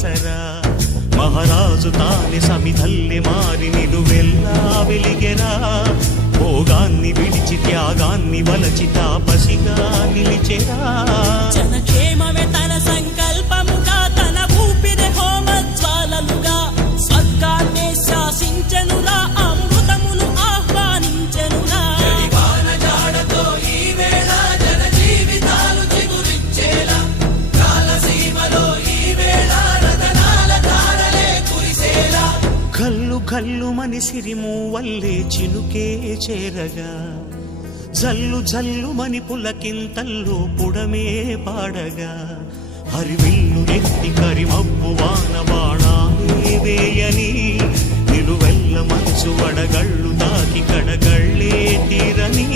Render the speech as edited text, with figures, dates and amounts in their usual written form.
ఆసరా మహారాజు తానే సమిధల్లె మారి నిలువెల్లా వెలిగెరా భోగాన్ని విడిచి త్యాగాన్ని వలచి తాపసిగా నిలిచెరా జనక్షేమమే తన సంకల్పముగా తన ఊపిరి హోమజ్వాలలుగా స్వర్గాన్నే శాసించెనురా అమృతమును ఆహ్వానించెనురా జాడతో ఈ వేళ జన జీవితాలు చిగురించేలా కాలసీమలో ఈ వేళ రతనాల ధారలే కురిసేలా కల్లు కల్లు మని సిరిము వల్లే చినుకే చేరగా జల్లు జల్లు మని పులకింతల్లు పుడమే పాడగా హరివిల్లు నెత్తి కరిమబ్బు వాన బాణాలే వేయని నిలువెల్ల మంచు వడగళ్ళు తాకి కడగళ్ళే తీరని